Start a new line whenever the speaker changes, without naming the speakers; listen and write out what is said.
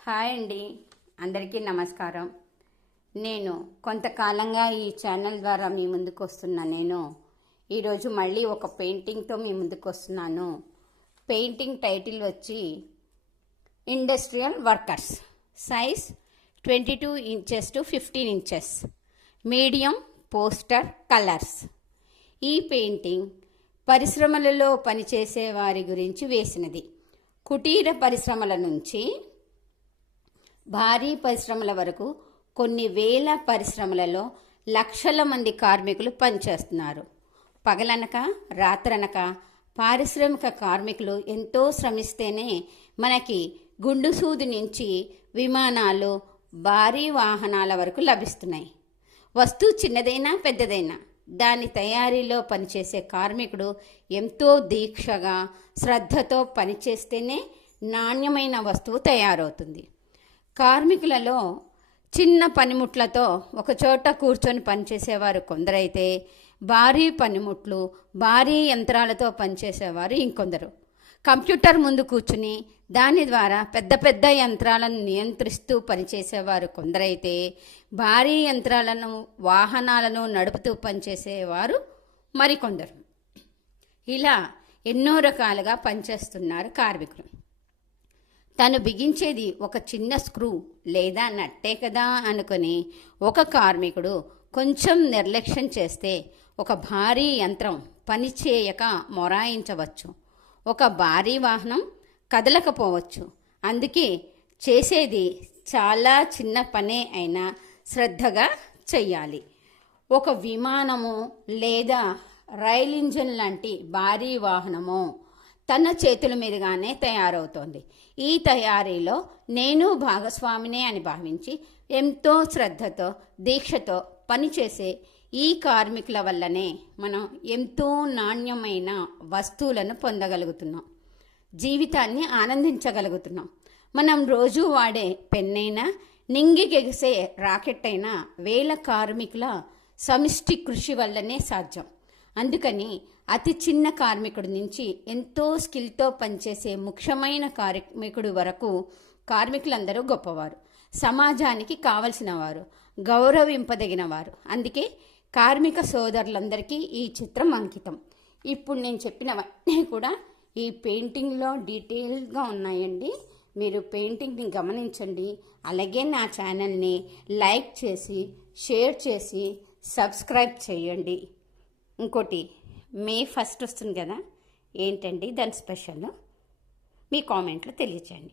Hi అండి. అందరికీ నమస్కారం. నేను కొంతకాలంగా ఈ ఛానల్ ద్వారా మీ ముందుకు వస్తున్నా. నేను ఈరోజు మళ్ళీ ఒక పెయింటింగ్తో మీ ముందుకు వస్తున్నాను. పెయింటింగ్ టైటిల్ వచ్చి industrial workers size twenty two inches to fifteen inches medium poster colours ఈ పెయింటింగ్ పరిశ్రమలలో పనిచేసే వారి గురించి వేసినది. కుటీర పరిశ్రమల నుంచి భారీ పరిశ్రమల వరకు కొన్ని వేల పరిశ్రమలలో లక్షల మంది కార్మికులు పనిచేస్తున్నారు. పగలనక రాత్రనక పారిశ్రామిక కార్మికులు ఎంతో శ్రమిస్తేనే మనకి గుండు సూది నుంచి విమానాలు భారీ వాహనాల వరకు లభిస్తున్నాయి. వస్తువు చిన్నదైనా పెద్దదైనా దాని తయారీలో పనిచేసే కార్మికుడు ఎంతో దీక్షగా శ్రద్ధతో పనిచేస్తేనే నాణ్యమైన వస్తువు తయారవుతుంది. కార్మికులలో చిన్న పనిముట్లతో ఒకచోట కూర్చొని పనిచేసేవారు కొందరైతే భారీ పనిముట్లు భారీ యంత్రాలతో పనిచేసేవారు ఇంకొందరు. కంప్యూటర్ ముందు కూర్చుని దాని ద్వారా పెద్ద పెద్ద యంత్రాలను నియంత్రిస్తూ పనిచేసేవారు కొందరైతే భారీ యంత్రాలను వాహనాలను నడుపుతూ పనిచేసేవారు మరికొందరు. ఇలా ఎన్నో రకాలుగా పనిచేస్తున్నారు కార్మికులు. తను బిగించేది ఒక చిన్న స్క్రూ లేదా నట్టే కదా అనుకుని ఒక కార్మికుడు కొంచెం నిర్లక్ష్యం చేస్తే ఒక భారీ యంత్రం పనిచేయక మొరాయించవచ్చు. ఒక భారీ వాహనం కదలకపోవచ్చు. అందుకే చేసేది చాలా చిన్న పనే అయినా శ్రద్ధగా చెయ్యాలి. ఒక విమానము లేదా రైల్ ఇంజన్ లాంటి భారీ వాహనము తన చేతుల మీదుగానే తయారవుతోంది. ఈ తయారీలో నేను భాగస్వామినే అని భావించి ఎంతో శ్రద్ధతో దీక్షతో పనిచేసే ఈ కార్మికుల వల్లనే మనం ఎంతో నాణ్యమైన వస్తువులను పొందగలుగుతున్నాం. జీవితాన్ని ఆనందించగలుగుతున్నాం. మనం రోజు వాడే పెన్నైనా నింగిగెగిసే రాకెట్ అయినా వేల కార్మికుల సమిష్టి కృషి వల్లనే సాధ్యం. అందుకని అతి చిన్న కార్మికుడి నుంచి ఎంతో స్కిల్తో పనిచేసే ముఖ్యమైన కార్మికుడు వరకు కార్మికులందరూ గొప్పవారు. సమాజానికి కావలసిన వారు గౌరవింపదగిన వారు అందుకే కార్మిక సోదరులందరికీ ఈ చిత్రం అంకితం. ఇప్పుడు నేను చెప్పినవన్నీ కూడా ఈ పెయింటింగ్లో డీటెయిల్గా ఉన్నాయండి. మీరు పెయింటింగ్ని గమనించండి. అలాగే నా ఛానల్ని లైక్ చేసి షేర్ చేసి సబ్స్క్రైబ్ చేయండి. ఇంకోటి మే ఫస్ట్ వస్తుంది కదా ఏంటండి? దాని స్పెషల్. మీ కామెంట్లో తెలియచేయండి.